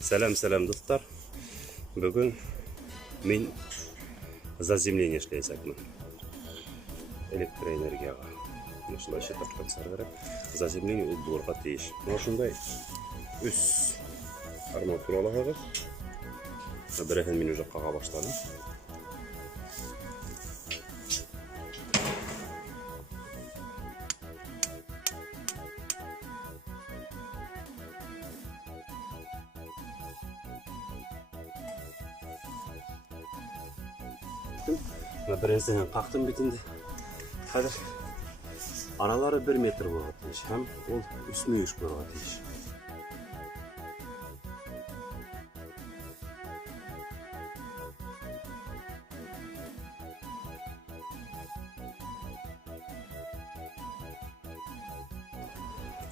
Сәлем достар. Бүгін мен заземление эшләячәкмен. Электроэнергияга. Мындай тапкансар керек. Заземление ул булырга тиеш. Менә шундай үс арматураларга. Берәһен мин уже кага башладым. Беренсен қақтым бетінде. Қазір аралары 1 метр болуға тиіс. Һәм ол үсмейіш болуға тиіс.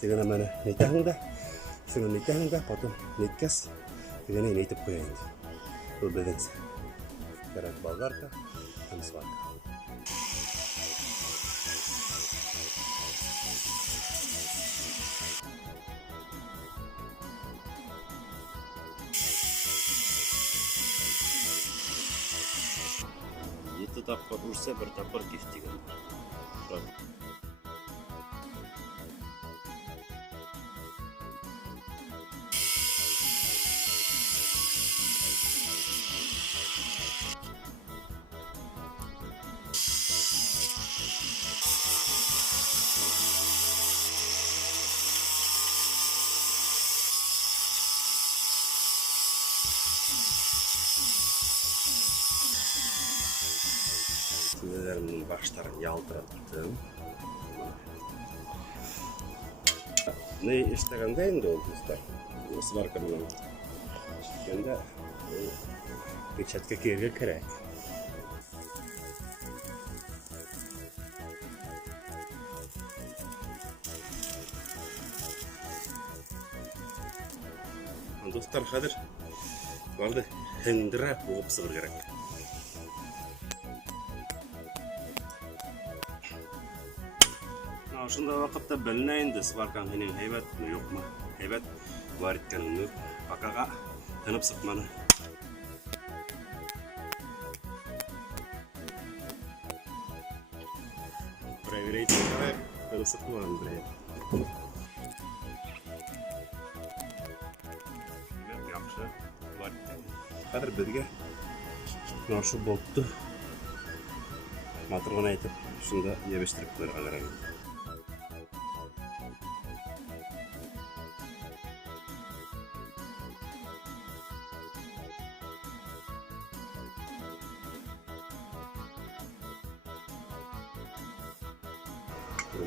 Тегене мәне нейтәһеңдә, сеңа нейтәһеңдә, потом нейткәс, тегене нейтеп куяйын. Бұл беденсе. Кәрәк болгарка, һәм сварка. Yetti taqqa ursa, bir taqqa keftigan. Тünelerimnin başlarını yaldırattım. Ne işlegende endi oldu dostlar. Сварка bilan işlegende pechatga kiyerga kerak. Dostlar hozir bo'ldi. Hindira bo'lib sig'ir kerak. Şunda vaqtda bilinaydi сваркаң менен heybetmi yo'qmi? Heybet var etganimni paqaga tanib sıkmani. Проверить kerak, tanib sıkmani buraya. Yaxshi. Var etgan. Hozir bizga mana shu bo'libdi. Motorni aytib, shunda yebishtirib qo'yarga kerak.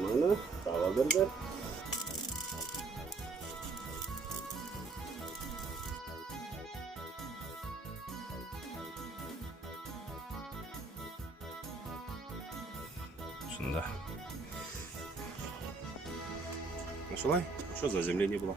Mana tava berdi. Шunda. Нашла? Что за заземление было?